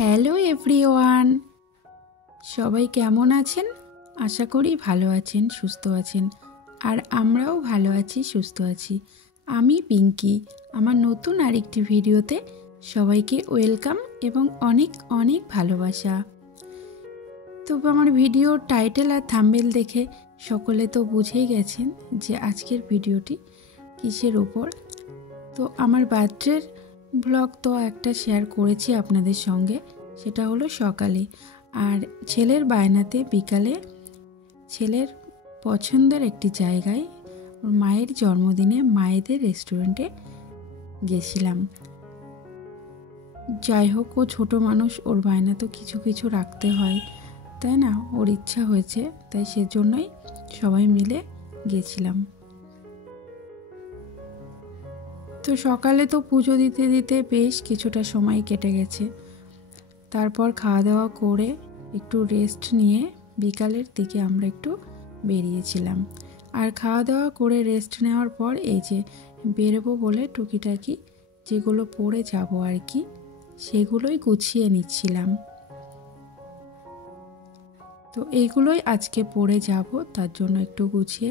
Hello everyone, সবাই কেমন আছেন? আশা করি ভালো আছেন, সুস্থ আছেন। আর আমরাও ভালো আছি, সুস্থ আছি। আমি পিঙ্কি। আমার নতুন আরেকটি ভিডিওতে সবাইকে ওয়েলকাম এবং অনেক অনেক ভালোবাসা। তো আমার ভিডিওর টাইটেল আর থাম্বনেল দেখে সকলে তো বুঝেই গেছেন যে আজকের ভিডিওটি কিসের ওপর। তো আমার বার্থডের ব্লগ তো একটা শেয়ার করেছি আপনাদের সঙ্গে, সেটা হলো সকালে। আর ছেলের বায়নাতে বিকালে ছেলের পছন্দের একটি জায়গায় ওর মায়ের জন্মদিনে মায়েদের রেস্টুরেন্টে গেছিলাম। যাই হোক, ও ছোটো মানুষ, ওর বায়না তো কিছু কিছু রাখতে হয়, তাই না? ওর ইচ্ছা হয়েছে, তাই সেজন্যই সবাই মিলে গেছিলাম। তো সকালে তো পুজো দিতে দিতে বেশ কিছুটা সময় কেটে গেছে। তারপর খাওয়া দাওয়া করে একটু রেস্ট নিয়ে বিকালের দিকে আমরা একটু বেরিয়েছিলাম। আর খাওয়া দাওয়া করে রেস্ট নেওয়ার পর এই যে বেরোবো বলে টুকিটাকি যেগুলো পরে যাব আর কি, সেগুলোই গুছিয়ে নিচ্ছিলাম। তো এইগুলোই আজকে পরে যাব, তার জন্য একটু গুছিয়ে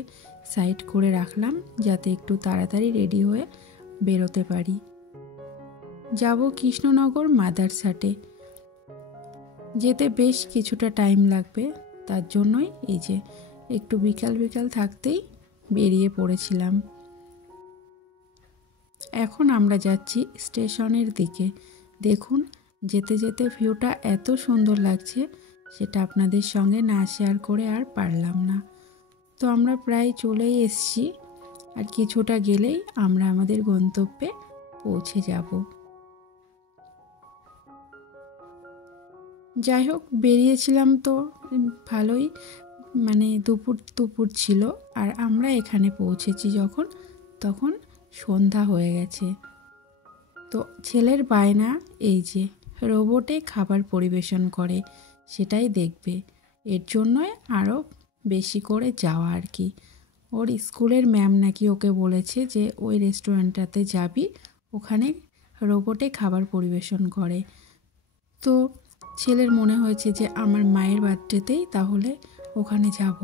সাইড করে রাখলাম যাতে একটু তাড়াতাড়ি রেডি হয়ে বেরোতে পারি। যাব কৃষ্ণনগর মাদারসাটে, যেতে বেশ কিছুটা টাইম লাগবে, তার জন্যই এই যে একটু বিকাল বিকাল থাকতেই বেরিয়ে পড়েছিলাম। এখন আমরা যাচ্ছি স্টেশনের দিকে। দেখুন, যেতে যেতে ভিউটা এত সুন্দর লাগছে, সেটা আপনাদের সঙ্গে না শেয়ার করে আর পারলাম না। তো আমরা প্রায় চলেই এসেছি, আর কিছুটা গেলেই আমরা আমাদের গন্তব্যে পৌঁছে যাব। যাই হোক, বেরিয়েছিলাম তো ভালোই, মানে দুপুর ছিল, আর আমরা এখানে পৌঁছেছি যখন, তখন সন্ধ্যা হয়ে গেছে। তো ছেলের বায়না এই যে রোবটে খাবার পরিবেশন করে, সেটাই দেখবে। এর জন্যই আরও বেশি করে যাওয়া আর কি। ওর স্কুলের ম্যাম নাকি ওকে বলেছে যে ওই রেস্টুরেন্টটাতে যাবি, ওখানে রোবটে খাবার পরিবেশন করে। তো ছেলের মনে হয়েছে যে আমার মায়ের বার্থডেতেই তাহলে ওখানে যাব।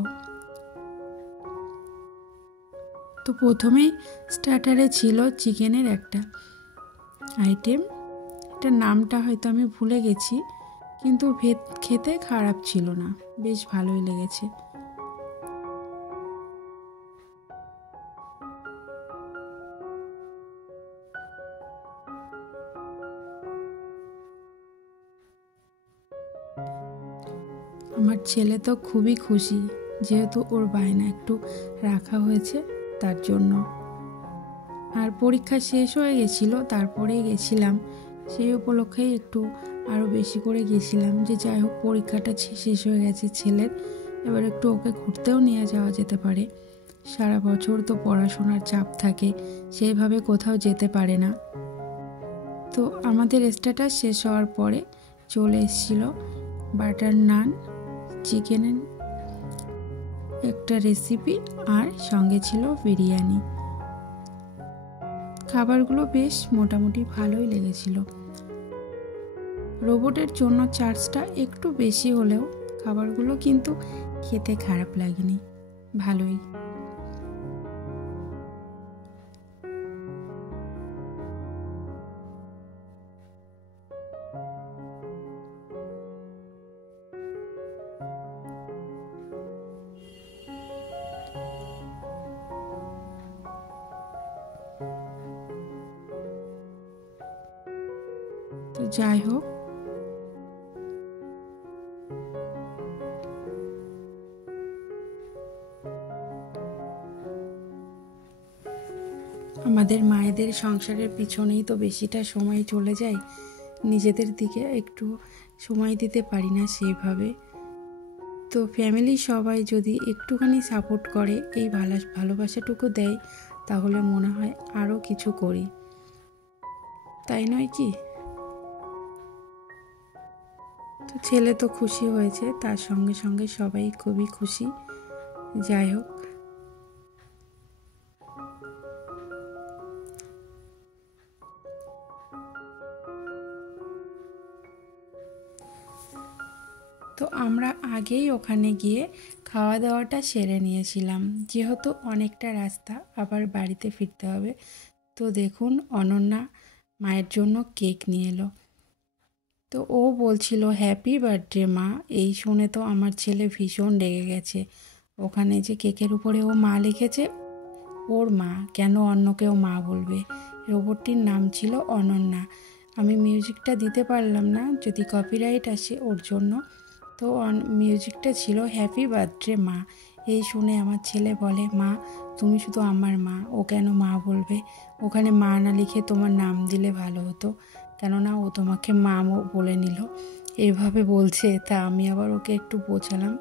তো প্রথমেই স্টার্টারে ছিল চিকেনের একটা আইটেম, এটার নামটা হয়তো আমি ভুলে গেছি, কিন্তু খেতে খারাপ ছিল না, বেশ ভালোই লেগেছে। আমার ছেলে তো খুবই খুশি, যেহেতু ওর বায়না একটু রাখা হয়েছে তার জন্য। আর পরীক্ষা শেষ হয়ে গেছিলো, তারপরেই গেছিলাম, সেই উপলক্ষেই একটু আরও বেশি করে গেছিলাম যে যাই হোক পরীক্ষাটা শেষ হয়ে গেছে ছেলের, এবার একটু ওকে ঘুরতেও নিয়ে যাওয়া যেতে পারে। সারা বছর তো পড়াশোনার চাপ থাকে, সেইভাবে কোথাও যেতে পারে না। তো আমাদের স্ট্যাটাস শেষ হওয়ার পরে চলে এসেছিলো বাটার নান, চিকেনের একটা রেসিপি, আর সঙ্গে ছিল বিরিয়ানি। খাবারগুলো বেশ মোটামুটি ভালোই লেগেছিল। রোবটের জন্য চার্জটা একটু বেশি হলেও খাবারগুলো কিন্তু খেতে খারাপ লাগেনি, ভালোই। তো যাই হোক, আমাদের মায়েদের সংসারের পিছনেই তো বেশিটা সময় চলে যায়, নিজেদের দিকে একটু সময় দিতে পারি না সেইভাবে। তো ফ্যামিলি সবাই যদি একটুখানি সাপোর্ট করে, এই ভালোবাসাটুকু দেয়, তাহলে মনে হয় আরও কিছু করি, তাই নয় কি? তো ছেলে তো খুশি হয়েছে, তার সঙ্গে সঙ্গে সবাই খুবই খুশি। যাই হোক, তো আমরা আগেই ওখানে গিয়ে খাওয়া দাওয়াটা সেরে নিয়েছিলাম, যেহেতু অনেকটা রাস্তা আবার বাড়িতে ফিরতে হবে। তো দেখুন অনন্যা মায়ের জন্য কেক নিয়ে এলো। তো ও বলছিল হ্যাপি বার্থডে মা। এই শুনে তো আমার ছেলে ভীষণ রেগে গেছে। ওখানে যে কেকের উপরে ও মা লিখেছে, ওর মা, কেন অন্য কেউ মা বলবে। রোবটটির নাম ছিল অনন্যা। আমি মিউজিকটা দিতে পারলাম না, যদি কপিরাইট আসে ওর জন্য। তো মিউজিকটা ছিল হ্যাপি বার্থডে মা। এই শুনে আমার ছেলে বলে, মা তুমি শুধু আমার মা, ও কেন মা বলবে। ওখানে মা না লিখে তোমার নাম দিলে ভালো হতো, কেননা ও তোমাকে মা বলে নিল। এইভাবে বলছে। তা আমি আবার ওকে একটু বোঝালাম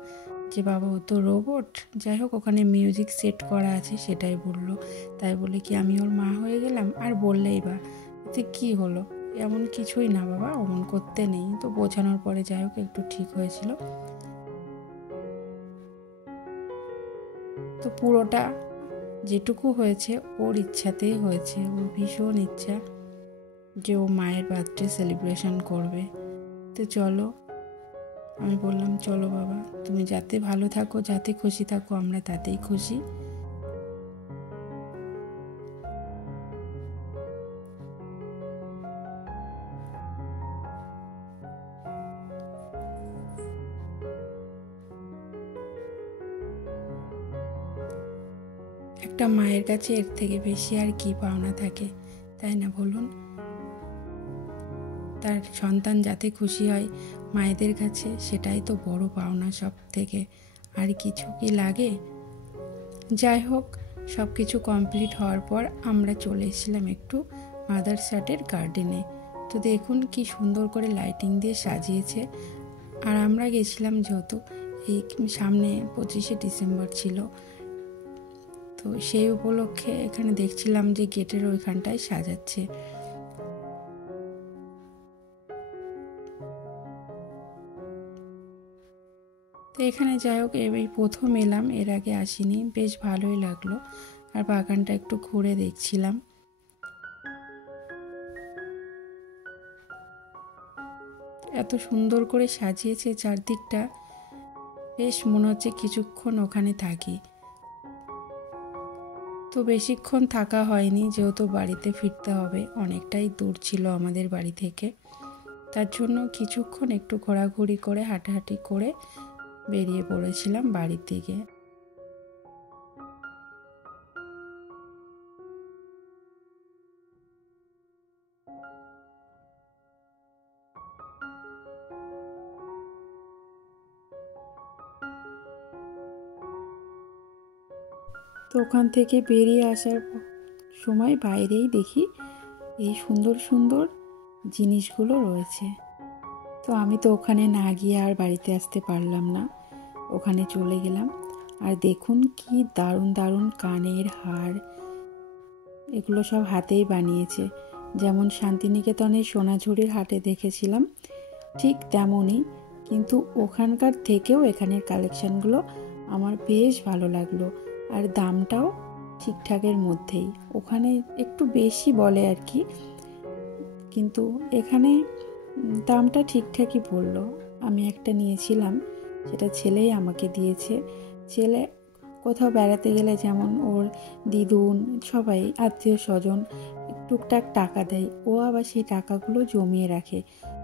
যে বাবা ও তো রোবট। যাই হোক, ওখানে মিউজিক সেট করা আছে সেটাই বললো। তাই বলে কি আমি ওর মা হয়ে গেলাম? আর বললেই বা এতে কী হলো? এমন কিছুই না বাবা, অমন করতে নেই। তো বোঝানোর পরে যাই হোক একটু ঠিক হয়েছিল। তো পুরোটা যেটুকু হয়েছে ওর ইচ্ছাতেই হয়েছে। ওর ভীষণ ইচ্ছা যে ও মায়ের বার্থডে সেলিব্রেশন করবে। তো চলো, আমি বললাম চলো বাবা, তুমি যাতে ভালো থাকো, যাতে খুশি থাকো, আমরা তাতেই খুশি। একটা মায়ের কাছে এর থেকে বেশি আর কি পাওনা থাকে, তাই না বলুন? তার সন্তান যাতে খুশি হয় মায়েদের কাছে, সেটাই তো বড় পাওনা সব থেকে। আর কিছু কি লাগে? যাই হোক, সব কিছু কমপ্লিট হওয়ার পর আমরা চলে এসেছিলাম একটু মাদারসাটের গার্ডেনে। তো দেখুন কি সুন্দর করে লাইটিং দিয়ে সাজিয়েছে। আর আমরা গেছিলাম যেহেতু এই সামনে 25শে ডিসেম্বর ছিল, তো সেই উপলক্ষে এখানে দেখছিলাম যে গেটের ওইখানটায় সাজাচ্ছে। তো এখানে যাই হোক এই প্রথম এলাম, এর আগে আসিনি, বেশ ভালোই লাগলো। আর বাগানটা একটু ঘুরে দেখছিলাম। এত সুন্দর করে সাজিয়েছে চারদিকটা, বেশ মনে হচ্ছে কিছুক্ষণ ওখানে থাকি। তো বেশিক্ষণ থাকা হয়নি, যেহেতু বাড়িতে ফিরতে হবে, অনেকটাই দূর ছিল আমাদের বাড়ি থেকে। তার জন্য কিছুক্ষণ একটু ঘোরাঘুরি করে হাঁটাহাঁটি করে বেরিয়ে পড়েছিলাম বাড়ির দিকে। তো ওখান থেকে বেরিয়ে আসার সময় বাইরেই দেখি এই সুন্দর সুন্দর জিনিসগুলো রয়েছে। তো আমি তো ওখানে না গিয়ে আর বাড়িতে আসতে পারলাম না, ওখানে চলে গেলাম। আর দেখুন কি দারুণ দারুণ কানের হার, এগুলো সব হাতেই বানিয়েছে। যেমন শান্তিনিকেতনের সোনাঝুরির হাটে দেখেছিলাম ঠিক তেমনই, কিন্তু ওখানকার থেকেও এখানের কালেকশানগুলো আমার বেশ ভালো লাগলো। আর দামটাও ঠিকঠাকের মধ্যেই। ওখানে একটু বেশি বলে আর কি, কিন্তু এখানে দামটা ঠিকঠাকই বললো। আমি একটা নিয়েছিলাম, সেটা ছেলেই আমাকে দিয়েছে। ছেলে কোথাও বেড়াতে গেলে যেমন ওর দিদুন সবাই আত্মীয় স্বজন টুকটাক টাকা দেয়, ও আবার সেই টাকাগুলো জমিয়ে রাখে।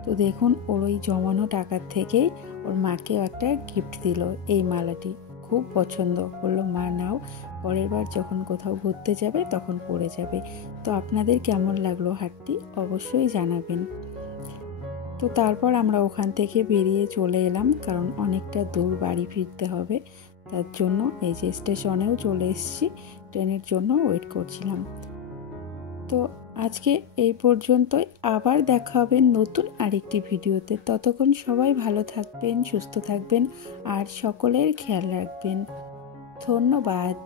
তো দেখুন ওর ওই জমানো টাকার থেকেই ওর মাকেও একটা গিফট দিল, এই মালাটি। খুব পছন্দ, বললো মা নাও, পরের বার যখন কোথাও ঘুরতে যাবে তখন পরে যাবে। তো আপনাদের কেমন লাগলো হাটটি অবশ্যই জানাবেন। তো তারপর আমরা ওখান থেকে বেরিয়ে চলে এলাম, কারণ অনেকটা দূর বাড়ি ফিরতে হবে। তার জন্য এই যে স্টেশনেও চলে এসেছি, ট্রেনের জন্য ওয়েট করছিলাম। তো আজকে এই পর্যন্তই, আবার দেখা হবে নতুন আরেকটি ভিডিওতে। ততক্ষণ সবাই ভালো থাকবেন, সুস্থ থাকবেন আর সকলের খেয়াল রাখবেন। ধন্যবাদ।